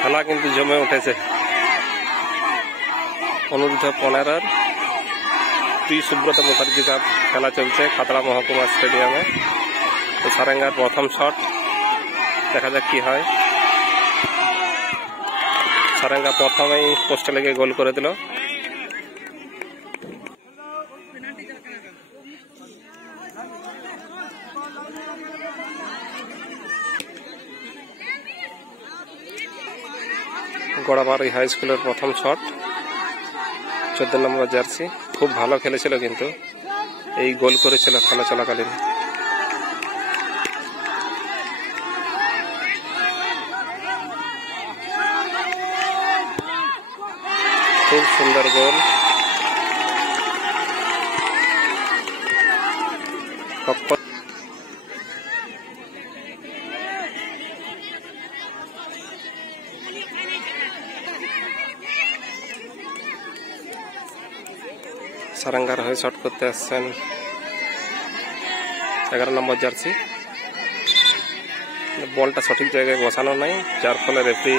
খেলা কিন্তু জমে উঠেছে। অনুরোধ 15 টি সুব্রত মুখার্জি কাপ খেলা চলছে খাতড়া মহকুমা স্টেডিয়ামে। তো সারেঙ্গার প্রথম শট, দেখা যাক কি হয়। সারেঙ্গা প্রথমেই পোস্টে লেগে গোল করে দিল। গড়াবাড়ি হাই স্কুলের প্রথম শট, 14 নম্বর জার্সি। খুব ভালো খেলেছিল, কিন্তু এই গোল করেছিল খেলা চলাকালীন। খুব সুন্দর গোল। সারেঙ্গার হয়ে শট করতে আসছেন 11 নম্বর জার্সি। বলটা সঠিক জায়গায় বসানো নাই, যার ফলে রেফারি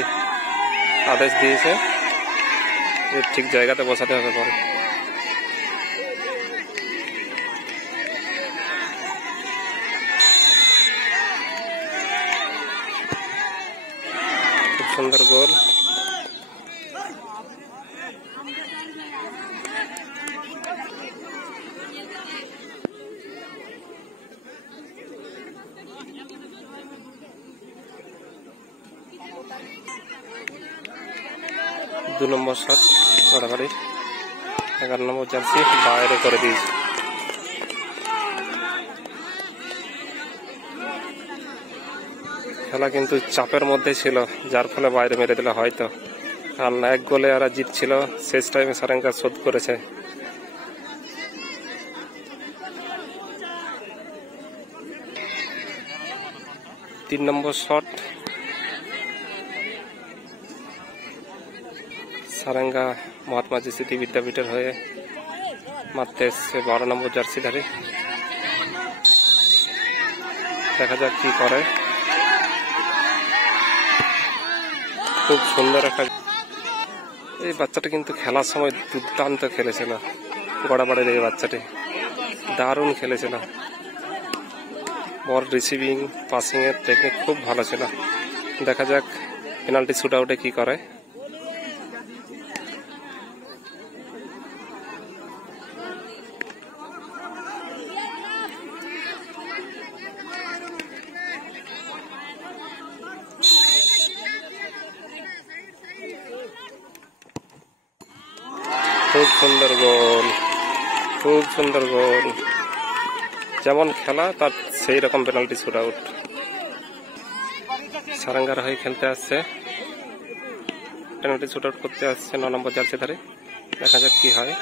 আদেশ দিয়েছে যে ঠিক জায়গাতে বসাতে হবে বল। খুব সুন্দর গোল। दो नम्बर शट गड़ाबाड़ी 11 নম্বর জার্সি বাইরে করে দিয়েছে। খেলা কিন্তু চাপের মধ্যে ছিল, যার ফলে বাইরে মেরে দিল হয়তো, কারণ 1 গোলে আর জিতছিল। শেষ টাইমে সারেঙ্গা শোধ করেছে। তিন নম্বর শট, সারেঙ্গা মহাত্মা স্মৃতি বিদ্যাপীঠের হয়ে মারতে এসছে 12 নম্বর জার্সিধারী। দেখা যাক কি করে। খুব সুন্দর একটা, এই বাচ্চাটা কিন্তু খেলার সময় দুর্দান্ত খেলেছিল। গড়াবাড়ির এই বাচ্চাটি দারুণ খেলেছিল। বল রিসিভিং, পাসিং এর টেকনিক খুব ভালো ছিল। দেখা যাক পেনাল্টি শুট আউটে কি করে। খুব সুন্দর গোল, খুব সুন্দর গোল। যেমন খেলা তার সেই রকম পেনাল্টি শুট আউট। সারেঙ্গার হয়ে খেলতে আসছে, পেনাল্টি শুট আউট করতে আসছে 9 নম্বর জার্সিধারী। দেখা যাক কি হয়।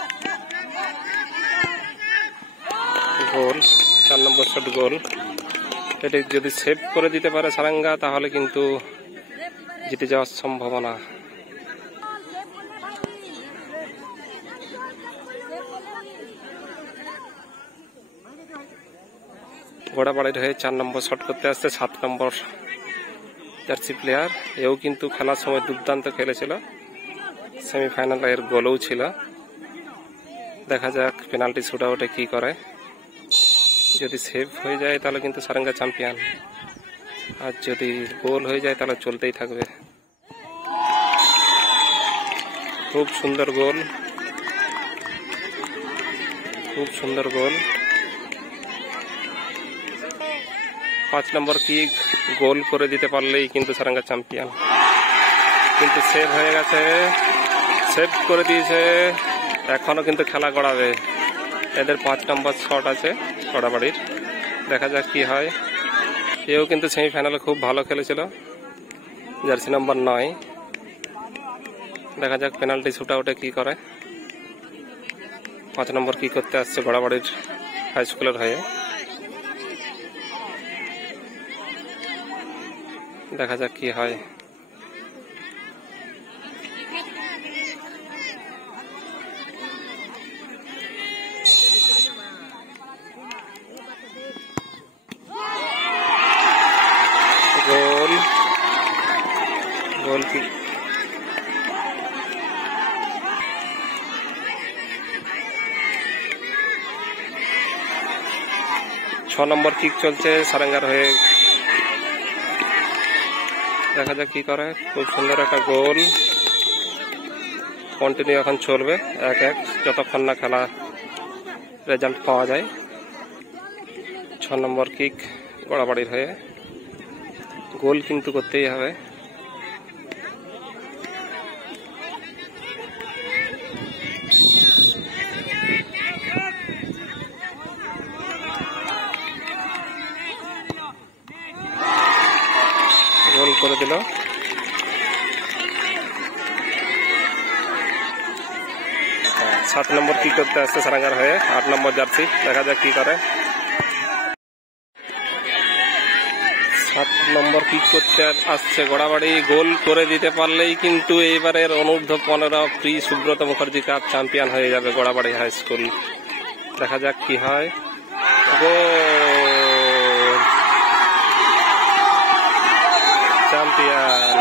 গোল, 4 নম্বর শট গোল। এটি যদি সেভ করে দিতে পারে সারেঙ্গা, তাহলে কিন্তু জিতে যাওয়ার সম্ভাবনা। গড়াবাড়ির হয়ে 4 নম্বর শট করতে আসছে 7 নম্বর জার্সি প্লেয়ার। এও কিন্তু খেলার সময় দুর্দান্ত খেলেছিল, সেমিফাইনাল এর গোলও ছিল। দেখা যাক পেনাল্টি শুট আউটে কি করে। যদি সেভ হয়ে যায় তাহলে কিন্তু সারেঙ্গা চ্যাম্পিয়ন, আর যদি গোল হয়ে যায় তাহলে চলতেই থাকবে। খুব সুন্দর গোল, খুব সুন্দর গোল। 5 নম্বর কিক গোল করে দিতে পারলেই কিন্তু সারেঙ্গা চ্যাম্পিয়ন। কিন্তু সেভ হয়ে গেছে, সেভ করে দিয়েছে। এখনো কিন্তু খেলা গড়াবে। এদের 5 নম্বর শট আছে গড়াবাড়ির। দেখা যাক কি হয়। এও কিন্তু সেমিফাইনালে খুব ভালো খেলেছিল, জার্সি নম্বর 9। দেখা যাক পেনাল্টি শুট আউটে কি করে। 5 নম্বর কি করতে আসছে গড়াবাড়ির হাই স্কুলের হয়ে। দেখা যাক কি হয়। গোল গোল কি 6 নম্বর কিক চলছে সারেঙ্গার হয়ে। দেখা যাক কি করে। খুব সুন্দর একটা গোল। কন্টিনিউ এখন চলবে 1-1 যতক্ষণ না খেলা রেজাল্ট পাওয়া যায়। 6 নম্বর কিক গড়াবাড়ির হয়ে গোল কিন্তু করতেই হবে। গোল করে দিল। 7 নম্বর কি করতে আসছে সারাঙ্গার হয়ে 8 নম্বর জার্সি। দেখা যাক কি করে। 7 নম্বর কি করতে আসছে গড়াবাড়ি। গোল করে দিতে পারলেই কিন্তু এইবারের অনূর্ধ্ব 15 প্রি সুব্রত মুখার্জি কাপ চ্যাম্পিয়ন হয়ে যাবে গড়াবাড়ি হাই স্কুল। দেখা যাক কি হয়। গোল চ্যাম্পিয়ন।